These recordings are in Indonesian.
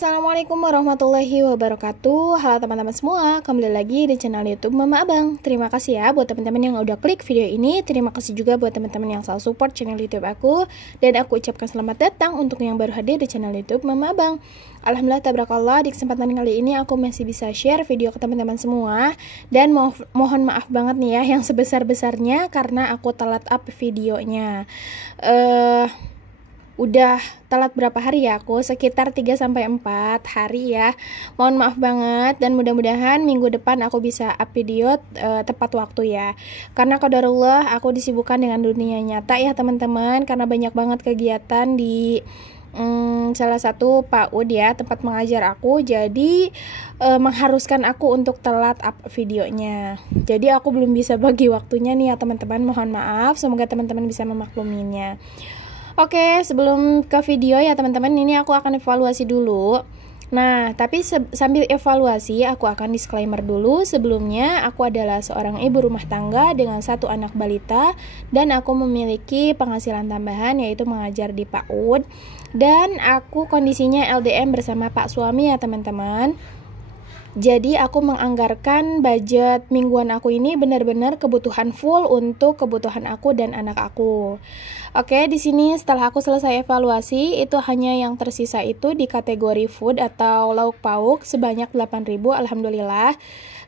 Assalamualaikum warahmatullahi wabarakatuh. Halo teman-teman semua, kembali lagi di channel YouTube Mama Abang. Terima kasih ya buat teman-teman yang udah klik video ini. Terima kasih juga buat teman-teman yang selalu support channel YouTube aku. Dan aku ucapkan selamat datang untuk yang baru hadir di channel YouTube Mama Abang. Alhamdulillah tabarakallah, di kesempatan kali ini aku masih bisa share video ke teman-teman semua. Dan mohon maaf banget nih ya yang sebesar-besarnya karena aku telat up videonya. Udah telat berapa hari ya aku? Sekitar 3-4 hari ya. Mohon maaf banget dan mudah-mudahan minggu depan aku bisa up video tepat waktu ya. Karena qadarullah aku disibukkan dengan dunia nyata ya teman-teman, karena banyak banget kegiatan di salah satu PAUD ya, tempat mengajar aku. Jadi mengharuskan aku untuk telat up videonya. Jadi aku belum bisa bagi waktunya nih ya teman-teman. Mohon maaf, semoga teman-teman bisa memakluminya. Oke, sebelum ke video ya teman-teman, ini aku akan evaluasi dulu. Nah, tapi sambil evaluasi, aku akan disclaimer dulu. Sebelumnya, aku adalah seorang ibu rumah tangga dengan 1 anak balita, dan aku memiliki penghasilan tambahan yaitu mengajar di PAUD. Dan aku kondisinya LDM bersama Pak suami ya teman-teman. Jadi aku menganggarkan budget mingguan aku ini benar-benar kebutuhan full untuk kebutuhan aku dan anak aku. Oke, di sini setelah aku selesai evaluasi, itu hanya yang tersisa itu di kategori food atau lauk pauk sebanyak 8.000, alhamdulillah.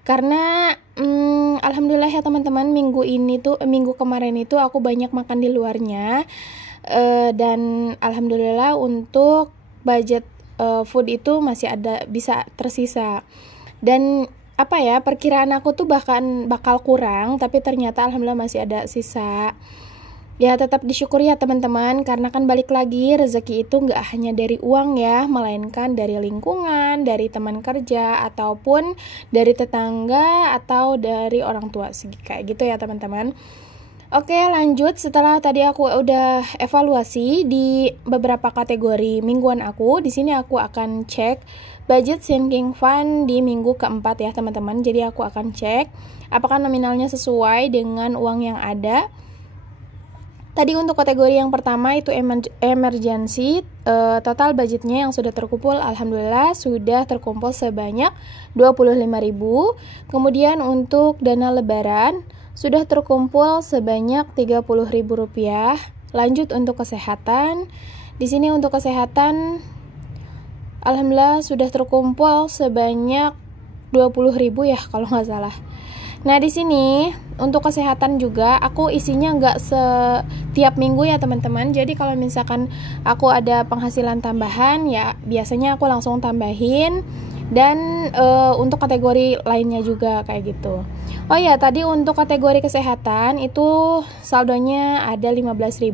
Karena alhamdulillah ya teman-teman, minggu kemarin itu aku banyak makan di luarnya. Dan alhamdulillah untuk budget food itu masih ada, bisa tersisa. Dan apa ya, perkiraan aku tuh bahkan bakal kurang, tapi ternyata alhamdulillah masih ada sisa. Ya tetap disyukuri ya teman-teman, karena kan balik lagi rezeki itu nggak hanya dari uang ya, melainkan dari lingkungan, dari teman kerja, ataupun dari tetangga, atau dari orang tua, kayak gitu ya teman-teman. Oke, lanjut. Setelah tadi aku udah evaluasi di beberapa kategori mingguan aku, di sini aku akan cek budget sinking fund di minggu keempat ya teman-teman. Jadi aku akan cek apakah nominalnya sesuai dengan uang yang ada. Tadi untuk kategori yang pertama itu emergency, total budgetnya yang sudah terkumpul alhamdulillah sudah terkumpul sebanyak 25.000. Kemudian untuk dana lebaran sudah terkumpul sebanyak Rp30.000. Lanjut untuk kesehatan. Di sini untuk kesehatan alhamdulillah sudah terkumpul sebanyak 20.000 ya kalau nggak salah. Nah, di sini untuk kesehatan juga aku isinya nggak setiap minggu ya teman-teman. Jadi kalau misalkan aku ada penghasilan tambahan ya biasanya aku langsung tambahin. Dan untuk kategori lainnya juga kayak gitu. Oh ya, tadi untuk kategori kesehatan itu saldonya ada 15.000.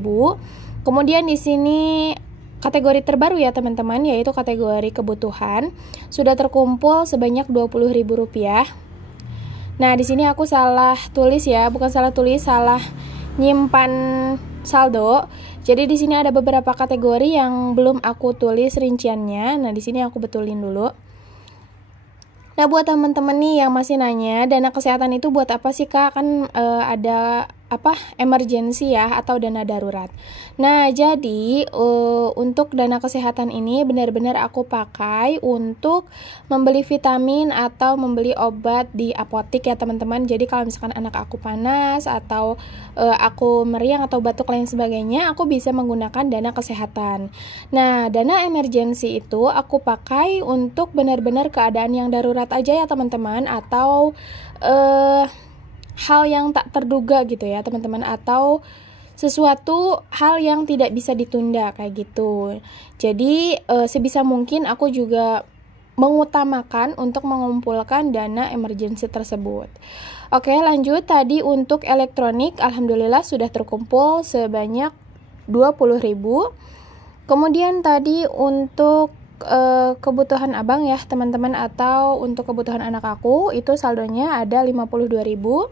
Kemudian di sini kategori terbaru ya teman-teman, yaitu kategori kebutuhan sudah terkumpul sebanyak Rp20.000. Nah, di sini aku salah tulis ya, bukan salah tulis, salah nyimpan saldo. Jadi di sini ada beberapa kategori yang belum aku tulis rinciannya. Nah, di sini aku betulin dulu. Nah, buat teman-teman nih yang masih nanya, dana kesehatan itu buat apa sih Kak? Kan ada emergency ya, atau dana darurat. Nah, jadi untuk dana kesehatan ini benar-benar aku pakai untuk membeli vitamin atau membeli obat di apotik ya teman-teman. Jadi kalau misalkan anak aku panas atau aku meriang atau batuk lain sebagainya, aku bisa menggunakan dana kesehatan. Nah, dana emergency itu aku pakai untuk benar-benar keadaan yang darurat aja ya teman-teman, atau hal yang tak terduga gitu ya teman-teman, atau sesuatu hal yang tidak bisa ditunda kayak gitu. Jadi sebisa mungkin aku juga mengutamakan untuk mengumpulkan dana emergency tersebut. Oke, lanjut. Tadi untuk elektronik alhamdulillah sudah terkumpul sebanyak 20.000. Kemudian tadi untuk kebutuhan abang ya teman-teman, atau untuk kebutuhan anak aku itu saldonya ada 52.000.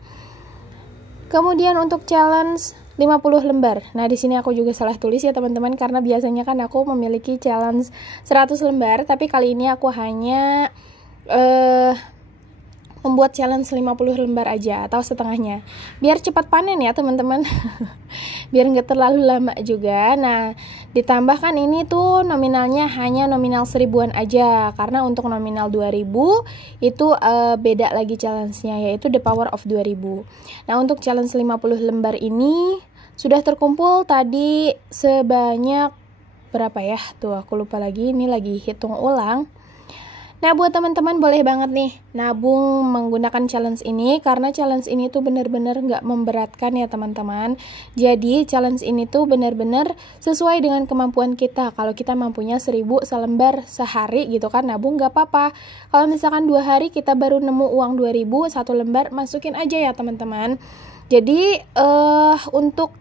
Kemudian untuk challenge 50 lembar. Nah, di sini aku juga salah tulis ya teman-teman, karena biasanya kan aku memiliki challenge 100 lembar, tapi kali ini aku hanya membuat challenge 50 lembar aja atau setengahnya, biar cepat panen ya teman-teman. Biar nggak terlalu lama juga. Nah, ditambahkan ini tuh nominalnya hanya nominal 1000-an aja, karena untuk nominal 2000 itu beda lagi challenge-nya, yaitu the power of 2000. Nah, untuk challenge 50 lembar ini sudah terkumpul tadi sebanyak berapa ya? Tuh aku lupa lagi, ini lagi hitung ulang. Nah, buat teman-teman boleh banget nih nabung menggunakan challenge ini, karena challenge ini tuh benar-benar nggak memberatkan ya teman-teman. Jadi challenge ini tuh benar-benar sesuai dengan kemampuan kita. Kalau kita mampunya 1000 selembar sehari gitu kan, nabung nggak apa-apa. Kalau misalkan 2 hari kita baru nemu uang 2000 satu lembar, masukin aja ya teman-teman. Jadi untuk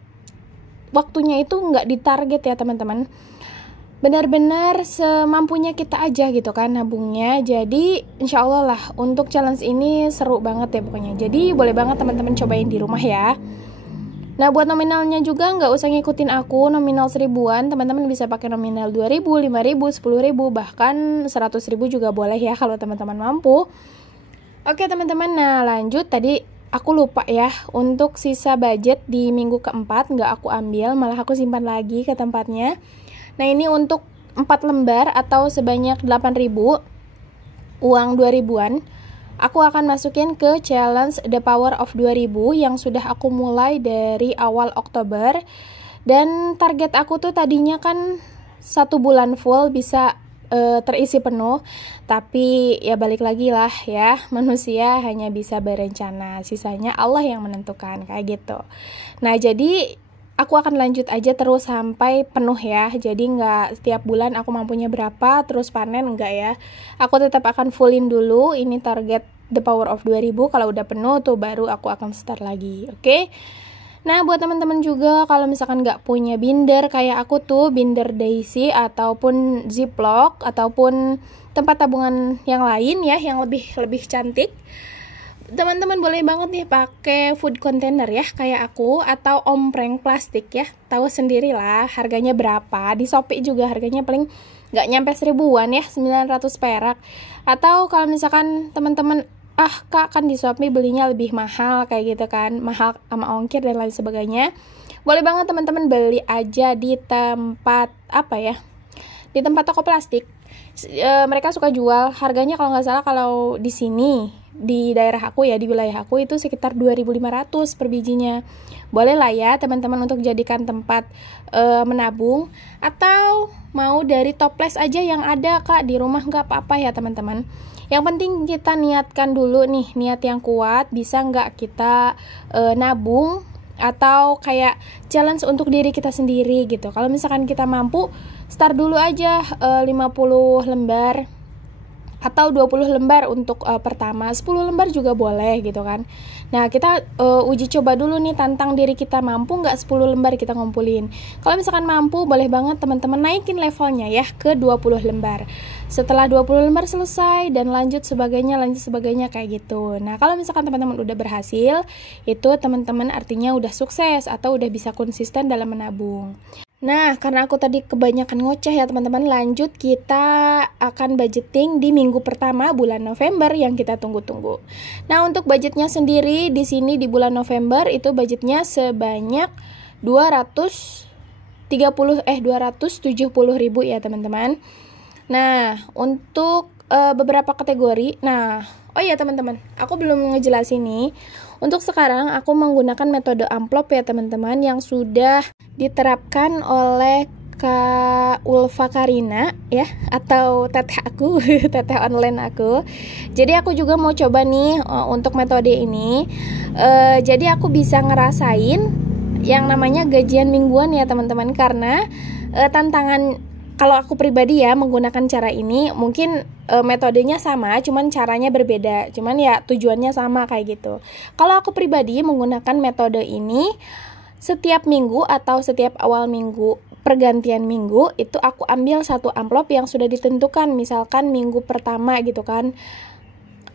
waktunya itu nggak ditarget ya teman-teman. Benar-benar semampunya kita aja gitu kan nabungnya. Jadi insya Allah lah untuk challenge ini seru banget ya pokoknya. Jadi boleh banget teman-teman cobain di rumah ya. Nah, buat nominalnya juga nggak usah ngikutin aku nominal 1000-an, teman-teman bisa pakai nominal 2000, 5000, 10000, bahkan 100.000 juga boleh ya kalau teman-teman mampu. Oke teman-teman, nah lanjut, tadi aku lupa ya, untuk sisa budget di minggu keempat nggak aku ambil, malah aku simpan lagi ke tempatnya. Nah, ini untuk 4 lembar atau sebanyak 8.000 uang 2000-an. Aku akan masukin ke challenge The Power of 2000 yang sudah aku mulai dari awal Oktober. Dan target aku tuh tadinya kan 1 bulan full bisa terisi penuh. Tapi ya balik lagi lah ya, manusia hanya bisa berencana, sisanya Allah yang menentukan, kayak gitu. Nah, jadi aku akan lanjut aja terus sampai penuh ya. Jadi nggak setiap bulan aku mampunya berapa terus panen, enggak ya. Aku tetap akan fullin dulu. Ini target The Power of 2000. Kalau udah penuh tuh baru aku akan start lagi. Oke? Nah, buat teman-teman juga kalau misalkan nggak punya binder kayak aku tuh, binder Daisy ataupun Ziplock ataupun tempat tabungan yang lain ya, yang lebih cantik, teman-teman boleh banget nih pakai food container ya kayak aku, atau ompreng plastik ya. Tahu sendiri lah harganya berapa. Di Shopee juga harganya paling nggak nyampe 1000-an ya, 900 perak. Atau kalau misalkan teman-teman kak kan di Shopee belinya lebih mahal kayak gitu kan, mahal sama ongkir dan lain sebagainya, boleh banget teman-teman beli aja di tempat di tempat toko plastik. Mereka suka jual, harganya kalau nggak salah kalau di sini di daerah aku ya, di wilayah aku itu sekitar 2.500 per bijinya. Boleh lah ya teman-teman untuk jadikan tempat menabung, atau mau dari toples aja yang ada kak di rumah, nggak apa-apa ya teman-teman. Yang penting kita niatkan dulu nih, niat yang kuat, bisa nggak kita nabung atau kayak challenge untuk diri kita sendiri gitu. Kalau misalkan kita mampu, start dulu aja 50 lembar atau 20 lembar untuk pertama, 10 lembar juga boleh gitu kan. Nah, kita uji coba dulu nih, tantang diri kita, mampu nggak 10 lembar kita ngumpulin. Kalau misalkan mampu, boleh banget teman-teman naikin levelnya ya ke 20 lembar. Setelah 20 lembar selesai dan lanjut sebagainya kayak gitu. Nah, kalau misalkan teman-teman udah berhasil, itu teman-teman artinya udah sukses atau udah bisa konsisten dalam menabung. Nah, karena aku tadi kebanyakan ngoceh ya teman-teman, lanjut kita akan budgeting di minggu pertama bulan November yang kita tunggu-tunggu. Nah, untuk budgetnya sendiri di sini di bulan November itu budgetnya sebanyak 270.000 ya teman-teman. Nah, untuk beberapa kategori, oh iya teman-teman, aku belum ngejelasin nih. Untuk sekarang aku menggunakan metode amplop ya teman-teman, yang sudah diterapkan oleh Kak Ulfa Karina ya, atau teteh aku, teteh online aku. Jadi aku juga mau coba nih untuk metode ini. Jadi aku bisa ngerasain yang namanya gajian mingguan ya teman-teman, karena tantangan kalau aku pribadi ya menggunakan cara ini, mungkin metodenya sama, cuman caranya berbeda, cuman ya tujuannya sama kayak gitu. Kalau aku pribadi menggunakan metode ini, setiap minggu atau setiap awal minggu, pergantian minggu, itu aku ambil satu amplop yang sudah ditentukan, misalkan minggu pertama gitu kan.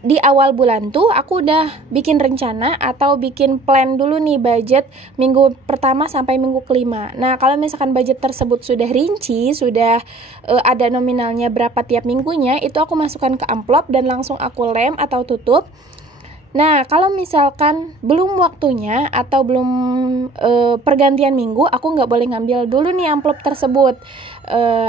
Di awal bulan tuh aku udah bikin rencana atau bikin plan dulu nih budget minggu pertama sampai minggu kelima. Nah, kalau misalkan budget tersebut sudah rinci, sudah ada nominalnya berapa tiap minggunya, itu aku masukkan ke amplop dan langsung aku lem atau tutup. Nah, kalau misalkan belum waktunya atau belum pergantian minggu, aku nggak boleh ngambil dulu nih amplop tersebut.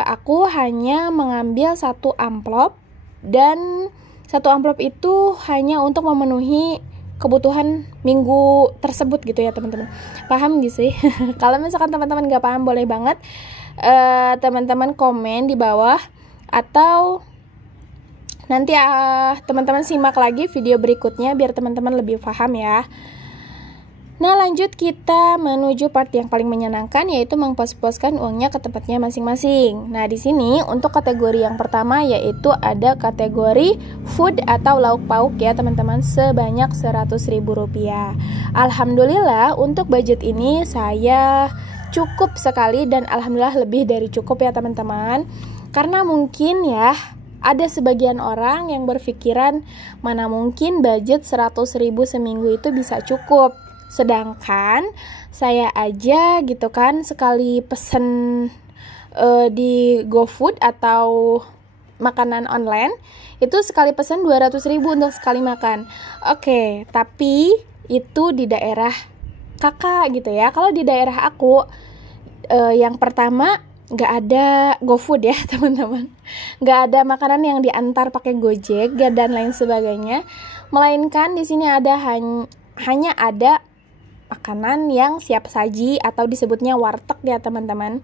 Aku hanya mengambil satu amplop, dan satu amplop itu hanya untuk memenuhi kebutuhan minggu tersebut gitu ya teman-teman. Paham gitu sih? Kalau misalkan teman-teman nggak paham, boleh banget teman-teman komen di bawah, atau nanti teman-teman simak lagi video berikutnya biar teman-teman lebih paham ya. Nah, lanjut kita menuju part yang paling menyenangkan, yaitu mengpos-poskan uangnya ke tempatnya masing-masing. Nah, di sini untuk kategori yang pertama yaitu ada kategori food atau lauk pauk ya teman-teman, sebanyak Rp100.000. Alhamdulillah untuk budget ini saya cukup sekali, dan alhamdulillah lebih dari cukup ya teman-teman. Karena mungkin ya ada sebagian orang yang berpikiran mana mungkin budget 100.000 seminggu itu bisa cukup. Sedangkan saya aja gitu kan sekali pesen di GoFood atau makanan online itu sekali pesen 200.000 untuk sekali makan. Oke, tapi itu di daerah kakak gitu ya. Kalau di daerah aku yang pertama nggak ada GoFood ya teman-teman, nggak ada makanan yang diantar pakai Gojek dan lain sebagainya, melainkan di sini ada hanya ada makanan yang siap saji atau disebutnya warteg ya teman-teman.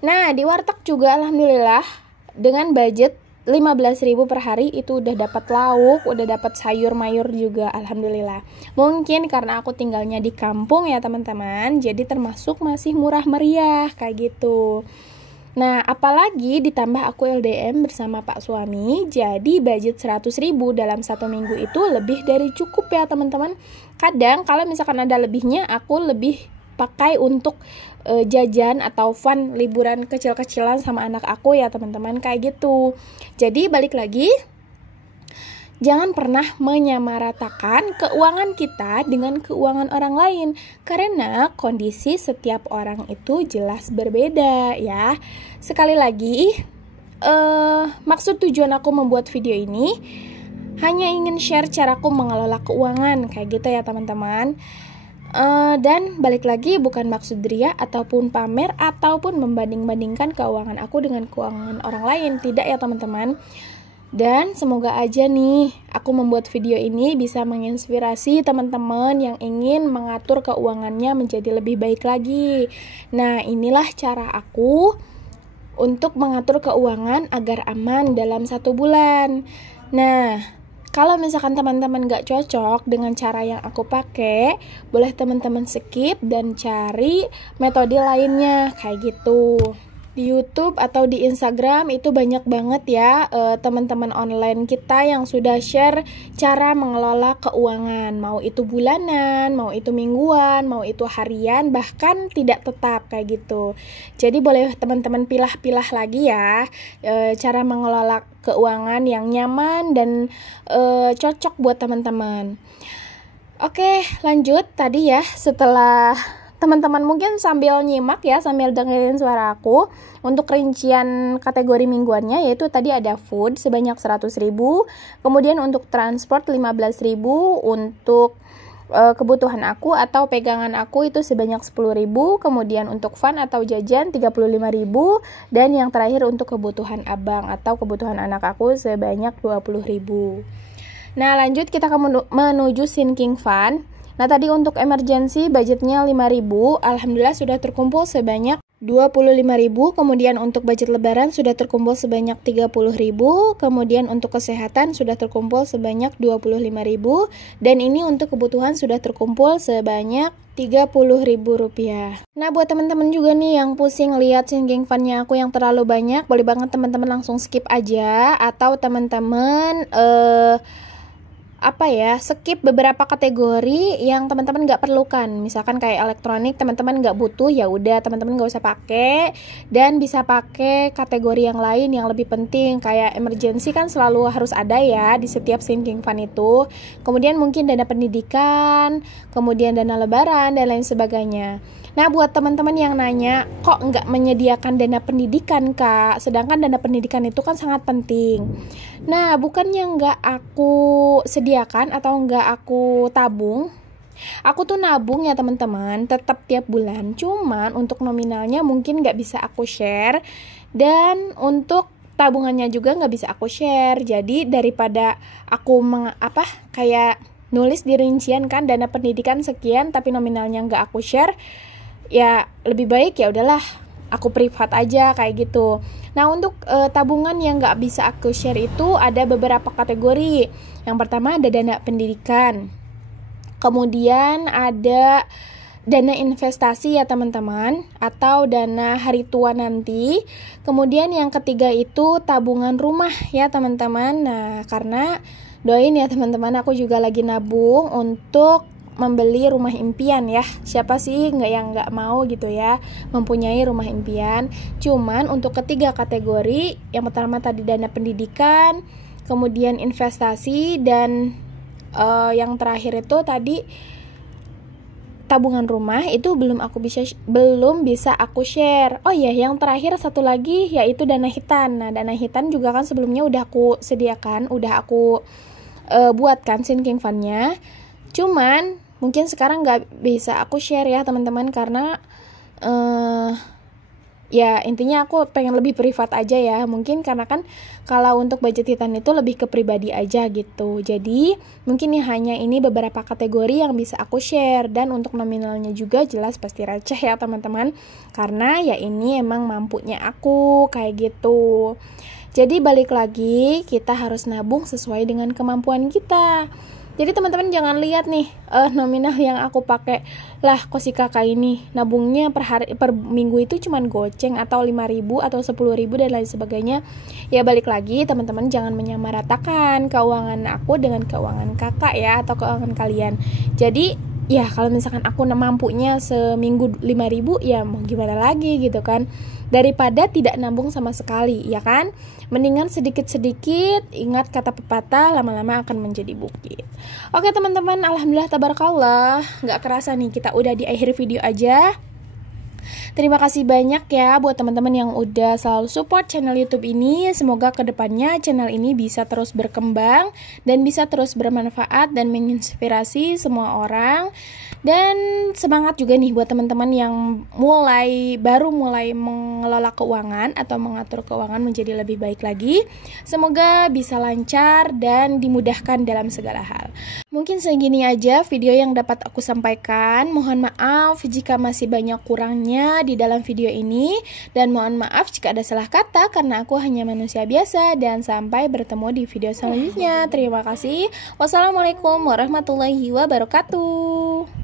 Nah, di warteg juga alhamdulillah dengan budget 15.000 per hari itu udah dapat lauk, udah dapat sayur mayur juga alhamdulillah. Mungkin karena aku tinggalnya di kampung ya teman-teman, jadi termasuk masih murah meriah kayak gitu. Nah, apalagi ditambah aku LDM bersama Pak suami, jadi budget 100.000 dalam satu minggu itu lebih dari cukup ya teman-teman. Kadang kalau misalkan ada lebihnya, aku lebih pakai untuk jajan atau fun liburan kecil-kecilan sama anak aku ya teman-teman, kayak gitu. Jadi balik lagi, jangan pernah menyamaratakan keuangan kita dengan keuangan orang lain, karena kondisi setiap orang itu jelas berbeda ya. Sekali lagi, maksud tujuan aku membuat video ini hanya ingin share caraku mengelola keuangan kayak gitu ya teman-teman. Dan balik lagi, bukan maksud ria ataupun pamer ataupun membanding-bandingkan keuangan aku dengan keuangan orang lain, tidak ya teman-teman. Dan semoga aja nih aku membuat video ini bisa menginspirasi teman-teman yang ingin mengatur keuangannya menjadi lebih baik lagi. Nah, inilah cara aku untuk mengatur keuangan agar aman dalam 1 bulan. Nah, kalau misalkan teman-teman gak cocok dengan cara yang aku pakai, boleh teman-teman skip dan cari metode lainnya kayak gitu. Di YouTube atau di Instagram itu banyak banget ya teman-teman online kita yang sudah share cara mengelola keuangan, mau itu bulanan, mau itu mingguan, mau itu harian, bahkan tidak tetap kayak gitu. Jadi boleh teman-teman pilah-pilah lagi ya cara mengelola keuangan yang nyaman dan cocok buat teman-teman. Oke, lanjut tadi ya, setelah teman-teman mungkin sambil nyimak ya, sambil dengerin suara aku. Untuk rincian kategori mingguannya yaitu tadi ada food sebanyak 100.000, kemudian untuk transport 15.000, untuk kebutuhan aku atau pegangan aku itu sebanyak 10.000, kemudian untuk fun atau jajan 35.000, dan yang terakhir untuk kebutuhan abang atau kebutuhan anak aku sebanyak 20.000. Nah, lanjut kita menuju sinking fund. Nah, tadi untuk emergency budgetnya 5.000, alhamdulillah sudah terkumpul sebanyak 25.000, kemudian untuk budget lebaran sudah terkumpul sebanyak 30.000, kemudian untuk kesehatan sudah terkumpul sebanyak 25.000, dan ini untuk kebutuhan sudah terkumpul sebanyak Rp30.000. Nah, buat teman-teman juga nih yang pusing lihat sinking fund-nya aku yang terlalu banyak, boleh banget teman-teman langsung skip aja, atau teman-teman skip beberapa kategori yang teman-teman nggak perlukan. Misalkan kayak elektronik teman-teman nggak butuh, ya udah teman-teman nggak usah pakai, dan bisa pakai kategori yang lain yang lebih penting. Kayak emergency kan selalu harus ada ya di setiap sinking fund itu. Kemudian mungkin dana pendidikan, kemudian dana lebaran dan lain sebagainya. Nah, buat teman-teman yang nanya, kok nggak menyediakan dana pendidikan, Kak? Sedangkan dana pendidikan itu kan sangat penting. Nah, bukannya nggak aku sediakan sediakan atau nggak aku tabung. Aku tuh nabung ya teman-teman, tetap tiap bulan. Cuman untuk nominalnya mungkin nggak bisa aku share, dan untuk tabungannya juga nggak bisa aku share. Jadi daripada aku kayak nulis di rincian kan dana pendidikan sekian tapi nominalnya nggak aku share, ya lebih baik ya udahlah aku privat aja kayak gitu. Nah untuk tabungan yang nggak bisa aku share itu ada beberapa kategori. Yang pertama ada dana pendidikan. Kemudian ada dana investasi ya teman-teman, atau dana hari tua nanti. Kemudian yang ketiga itu tabungan rumah ya teman-teman. Nah karena doain ya teman-teman, aku juga lagi nabung untuk membeli rumah impian ya. Siapa sih yang nggak mau gitu ya mempunyai rumah impian. Cuman untuk ketiga kategori, yang pertama tadi dana pendidikan, kemudian investasi, dan yang terakhir itu tadi tabungan rumah, itu belum bisa aku share. Oh ya, yang terakhir satu lagi yaitu dana hitan. Nah, dana hitan juga kan sebelumnya udah aku sediakan, udah aku buatkan sinking fund-nya. Cuman mungkin sekarang nggak bisa aku share ya teman-teman, karena ya intinya aku pengen lebih privat aja ya. Mungkin karena kan kalau untuk budget hitan itu lebih ke pribadi aja gitu. Jadi mungkin hanya ini beberapa kategori yang bisa aku share, dan untuk nominalnya juga jelas pasti receh ya teman-teman, karena ya ini emang mampunya aku kayak gitu. Jadi balik lagi, kita harus nabung sesuai dengan kemampuan kita. Jadi teman-teman jangan lihat nih nominal yang aku pakai, lah kok si kakak ini nabungnya per minggu itu cuman goceng atau 5.000 atau 10.000 dan lain sebagainya. Ya balik lagi teman-teman, jangan menyamaratakan keuangan aku dengan keuangan kakak ya, atau keuangan kalian. Jadi ya kalau misalkan aku mampunya seminggu 5.000, ya mau gimana lagi gitu kan, daripada tidak nabung sama sekali ya kan. Mendingan sedikit-sedikit, ingat kata pepatah, lama-lama akan menjadi bukit. Oke teman-teman, alhamdulillah tabarakallah, gak kerasa nih kita udah di akhir video aja. Terima kasih banyak ya buat teman-teman yang udah selalu support channel YouTube ini. Semoga kedepannya channel ini bisa terus berkembang dan bisa terus bermanfaat dan menginspirasi semua orang. Dan semangat juga nih buat teman-teman yang baru mulai mengelola keuangan atau mengatur keuangan menjadi lebih baik lagi. Semoga bisa lancar dan dimudahkan dalam segala hal. Mungkin segini aja video yang dapat aku sampaikan. Mohon maaf jika masih banyak kurangnya di dalam video ini, dan mohon maaf jika ada salah kata karena aku hanya manusia biasa. Dan sampai bertemu di video selanjutnya. Terima kasih. Wassalamualaikum warahmatullahi wabarakatuh.